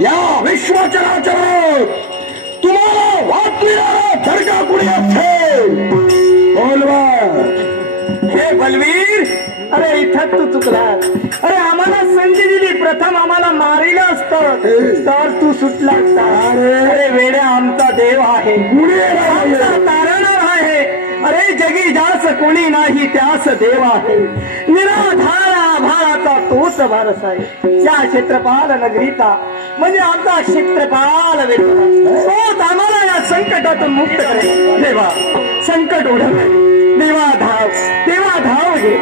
या विश्वचराचरात तुम्हाला वाचलेला जर का कुणी असेल. बोलवा. हे बलवीर अरे इथं तू चुकला. अरे आम्हाला संधी दिली प्रथम आम्हाला मारिलं असतं. तर तू सुटला असता. अरे. वेड्या आमचा देव आहे. तारणहार आहे. अरे जगी जास कोणी नाही त्यास देव आहे. निराधारा भाराचा तोच वारस आहे या क्षेत्रपाल नगरीचा म्हणजे आमचा क्षेत्रपाल वेदना तोच हो, आम्हाला या संकटातून मुक्त करेल. देवा संकट उडव देवा धाव देवा धाव घे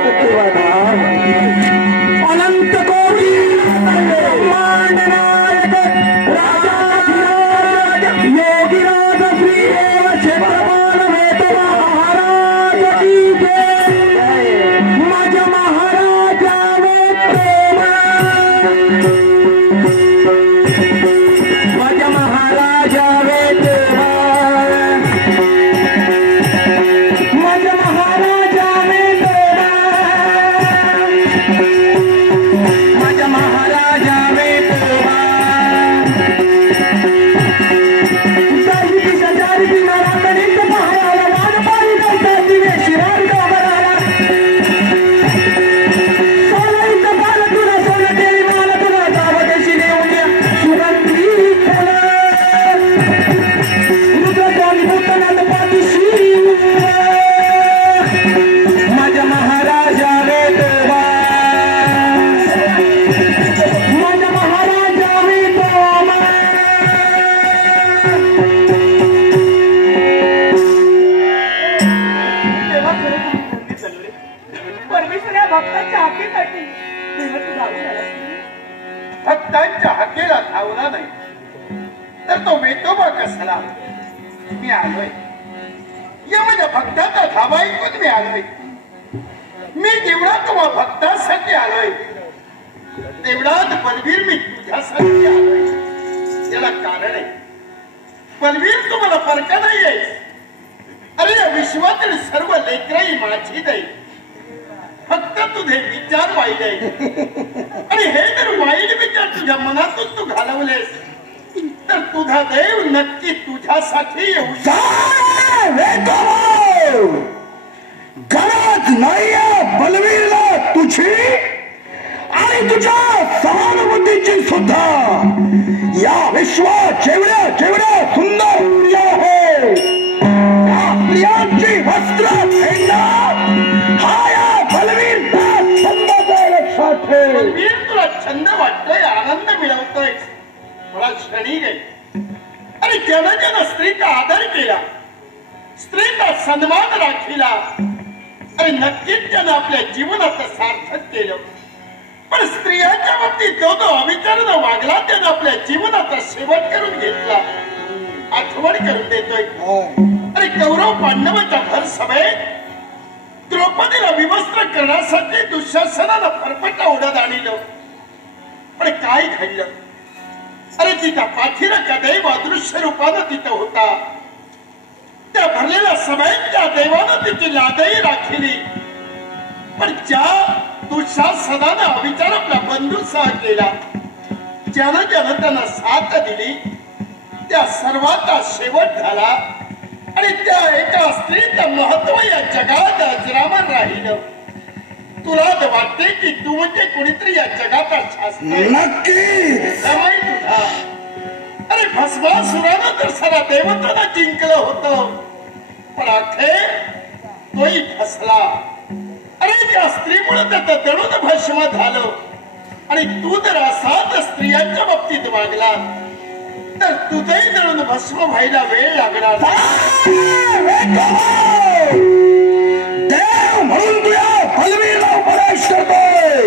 भक्तांच्या हाकेला धावला नाही. तर तो वेटोबा कसला? मी आलोय. या माझ्या भक्ताचा धावा ऐकून मी आलोय. मी देवळात तुम्हा भक्तासाठी आलोय. देवळात बलवीर मी तुझ्यासाठी आलोय. याला कारण आहे. बलवीर तुम्हाला फरक नाहीये. अरे या विश्वातील सर्व लेकरही माझी नाही. तुझे विचार वाईट आहे. आणि हे जर वाईट विचार तुझ्या मनातून तू घालवलेस. तर तुझा देव नक्की तुझ्यासाठी येऊ गरज नाहीये बलवीरला तुझी आणि तुझ्या सहानुभूतीची सुद्धा. या विश्वात जेवढ्या जेवढ्या सुंदर स्त्रिया आहे या स्त्रियांची वस्त्र छंद वाटतोय आनंद मिळवतोय. मला क्षणिक आहे आणि ज्यानं स्त्रीचा आदर केला. स्त्रीचा सन्मान राखिला. आणि नक्कीच त्यानं आपल्या जीवनात सार्थक केलं. पण स्त्रियांच्या बाबतीत जो जो अविचारानं वागला त्यानं आपल्या जीवनाचा शेवट करून घेतला. आठवण करून देतोय अरे कौरव पांडवाच्या भर सभेत द्रौपदीला विवस्त्र करण्यासाठी दुःशासनानं फरफटा उडत आणलं. पण काय घडलं? अरे तिच्या पाठीला दैव अदृश्य रूपानं तिथं होता. त्या भरलेल्या समयांच्या देवानं तिची लादही राखिली. पण ज्या दुःशासनानं अविचार आपल्या बंधूसह केला ज्यानं ज्यानं त्यांना साथ दिली त्या सर्वांचा शेवट झाला आणि त्या एका स्त्रीचं महत्त्व या जगात अजरामर राहिलं. तुला तर वाटते की तू म्हणजे कोणीतरी या जगाचा शास्त्र. नक्की समय तुझा अरे भस्मासुरानं तर सारा देवताला जिंकलं होतं. पण अखेर तोही फसला. अरे त्या स्त्रीमुळे त्याचं दडून भस्म झालं. आणि तू जर असाच स्त्रियांच्या बाबतीत वागला तर तुझंही दळून भस्म व्हायला वेळ लागणार देव म्हणून तुझ्या बलवीरला उपदेश करतोय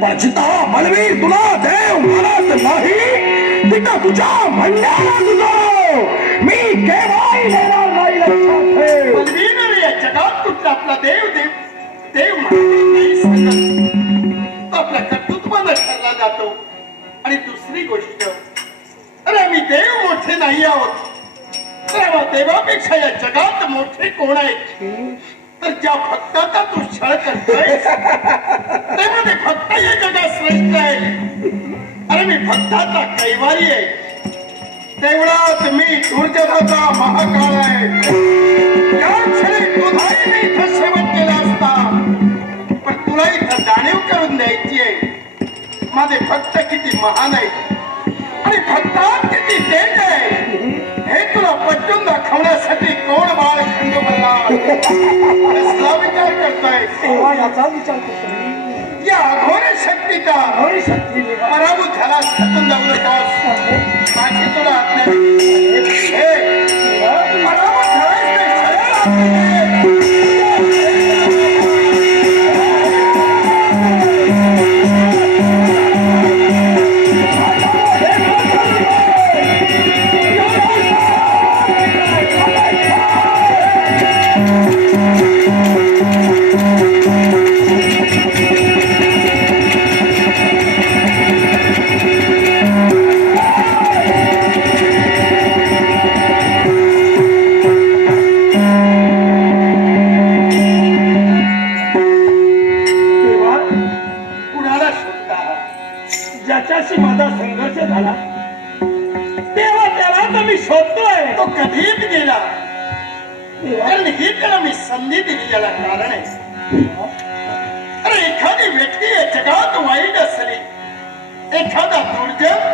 पण जिथं बलवीर तुला देव म्हणत नाही. तिथं तुझ्या म्हणण्याला तुझं. मी केव्हा देणार नाही लक्षात ठेव. बलवीर या जगात कुठला आपला देव देव देव नाही सगळं तो आपल्या कर्तृत्वानं ठरला जातो. आणि दुसरी गोष्ट अरे आम्ही देव मोठे नाही आहोत. तेव्हा देवापेक्षा या जगात मोठे कोण आहेत? तर ज्या भक्ताचा तू छळ करतोय तेव्हा भक्त हे जगात श्रेष्ठ आहे. अरे मी भक्ताचा कैवारी आहे. तेवढाच मी दुर्जनाचा महाकाळ आहे. या क्षणी तुझाही मी इथं सेवन केला असता पण तुला इथं जाणीव करून द्यायची आहे. माझे भक्त किती महान आहे आणि भक्तात किती तेज आहे हे तुला पटून दाखवण्यासाठी कोण बाळ खंडोबाला कसला विचार करतोय तेव्हा याचा विचार करतो. या अघोर शक्तीचा होय शक्ती देवा. पराभूत झाला खतून जाऊ नकोस माझी तुला आज्ञा आहे. हे, पराभूत झालायस ज्याच्याशी माझा संघर्ष झाला तेव्हा त्याला तर मी शोधतोय. तो कधीच गेला. तेव्हा कारण ही मी संधी दिली याला कारण आहे. अरे एखादी व्यक्ती या जगात वाईट असली एखादा दुर्जन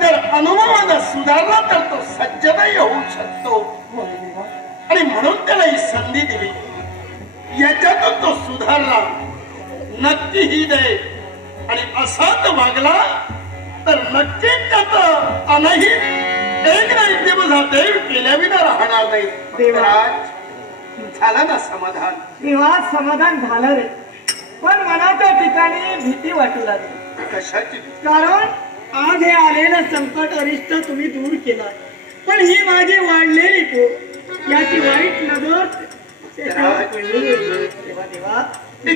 जर अनुभवानं सुधारला तर तो सज्जनही होऊ शकतो. आणि म्हणून त्याला ही संधी दिली याच्यातून तो सुधारला नक्की ही दे आणि असाच वागला तर नक्कीच त्याचं अनहित एक ना एक दिवस हा देव केल्याविना राहणार नाही देवा. झालं ना समाधान? तेव्हा समाधान झालं रे. पण मनाच्या ठिकाणी भीती वाटू लागली. कशाची कारण आज हे आलेलं संकट अरिष्ट तुम्ही दूर केला. पण ही माझी वाढलेली पोट याची वाईट नजर त्याच्यावर. तेव्हा देवा.